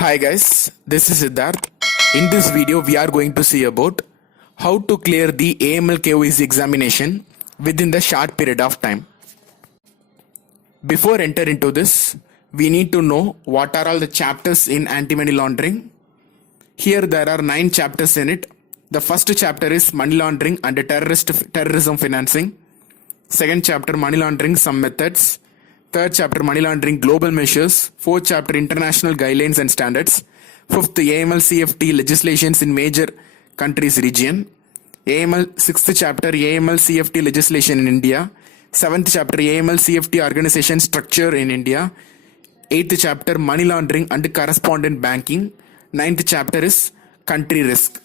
Hi guys, this is Siddharth. In this video, we are going to see about how to clear the AML KYC examination within the short period of time. Before enter into this, we need to know what are all the chapters in anti-money laundering. Here there are 9 chapters in it. The first chapter is money laundering and terrorism financing. Second chapter, money laundering, some methods. Third chapter, money laundering, global measures. Fourth chapter, international guidelines and standards. Fifth, AML CFT legislations in major countries region. Sixth chapter, AML CFT legislation in India. Seventh chapter, AML CFT organization structure in India. Eighth chapter, money laundering and correspondent banking. Ninth chapter is country risk.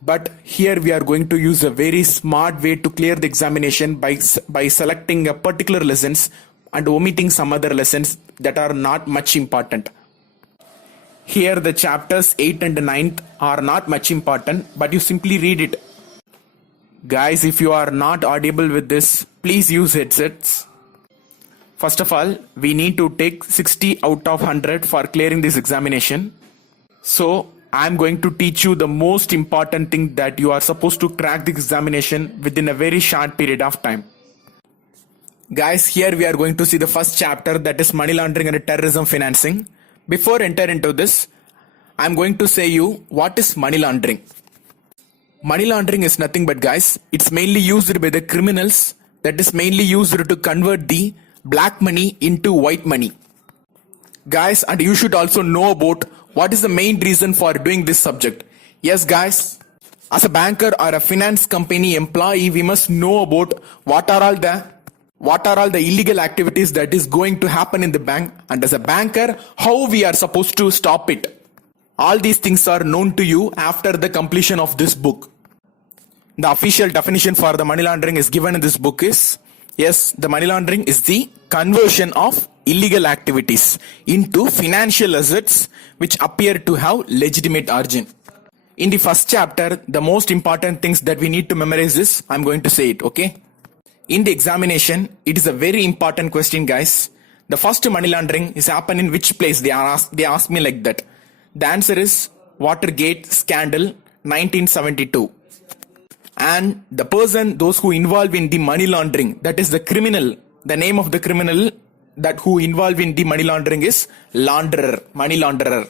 But here we are going to use a very smart way to clear the examination by selecting a particular lessons and omitting some other lessons that are not much important. Here the chapters 8 and 9 are not much important, but you simply read it. Guys, if you are not audible with this, please use headsets. First of all, we need to take 60 out of 100 for clearing this examination. So I'm going to teach you the most important thing that you are supposed to crack the examination within a very short period of time. Guys, here we are going to see the first chapter, that is money laundering and terrorism financing. Before enter into this, I'm going to say you what is money laundering. Money laundering is nothing but, guys, it's mainly used by the criminals, that is mainly used to convert the black money into white money. Guys, and you should also know about what is the main reason for doing this subject. Yes guys, as a banker or a finance company employee, we must know about what are all the illegal activities that is going to happen in the bank, and as a banker, how we are supposed to stop it. All these things are known to you after the completion of this book. The official definition for the money laundering is given in this book is, yes, the money laundering is the conversion of illegal activities into financial assets which appear to have legitimate origin. In the first chapter, the most important things that we need to memorize is, I'm going to say it, okay? In the examination, it is a very important question, guys. The first money laundering is happen in which place? They ask me like that. The answer is Watergate scandal 1972. And the person, those who involved in the money laundering, that is the criminal, the name of the criminal that who involved in the money laundering is launderer, money launderer.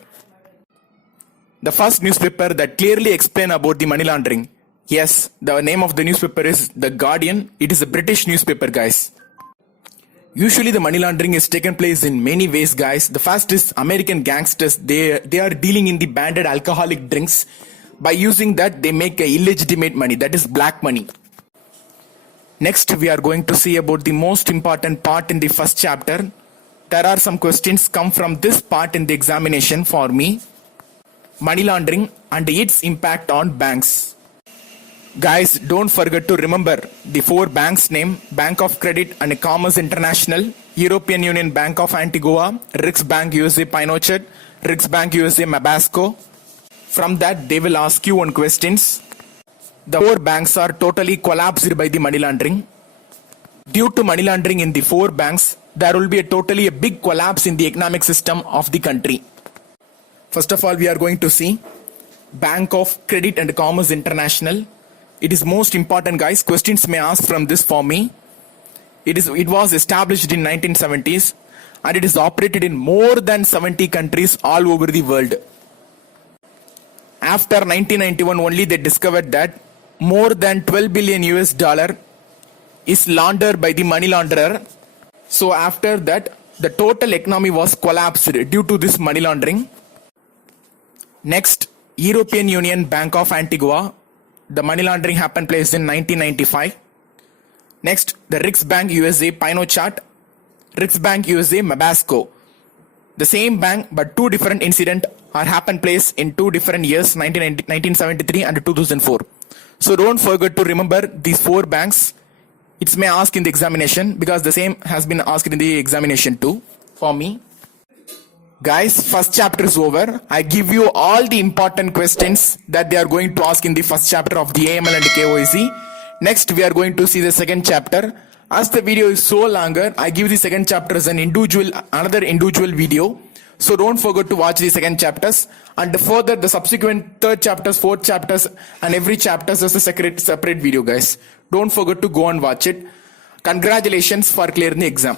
The first newspaper that clearly explain about the money laundering, yes, the name of the newspaper is The Guardian. It is a British newspaper, guys. Usually the money laundering is taken place in many ways, guys. The first is American gangsters. They are dealing in the banded alcoholic drinks. By using that, they make a illegitimate money, that is black money. Next, we are going to see about the most important part in the first chapter. There are some questions come from this part in the examination for me. Money laundering and its impact on banks. Guys, don't forget to remember the 4 banks name: Bank of Credit and Commerce International, European Union Bank of Antigua, Riksbank USA Pinochet, Riksbank USA Mabasco. From that, they will ask you one questions. The 4 banks are totally collapsed by the money laundering. Due to money laundering in the 4 banks, there will be a big collapse in the economic system of the country. First of all, we are going to see Bank of Credit and Commerce International. It is most important, guys. Questions may ask from this for me. It was established in 1970s and it is operated in more than 70 countries all over the world. After 1991 only, they discovered that more than $12 billion is laundered by the money launderer. So after that, the total economy was collapsed due to this money laundering. Next, European Union Bank of Antigua. The money laundering happened place in 1995. Next, the Riksbank USA Pinochet, Riksbank USA Mabasco. The same bank but 2 different incidents are happened place in 2 different years, 1973 and 2004. So don't forget to remember these 4 banks. It may ask in the examination because the same has been asked in the examination too for me. Guys, first chapter is over. I give you all the important questions that they are going to ask in the first chapter of the AML and KYC. Next, we are going to see the second chapter. As the video is so longer, I give the second chapter as another individual video. So don't forget to watch the second chapters, and further the subsequent third chapters, fourth chapters, and every chapters as a separate video, guys. Don't forget to go and watch it. Congratulations for clearing the exam.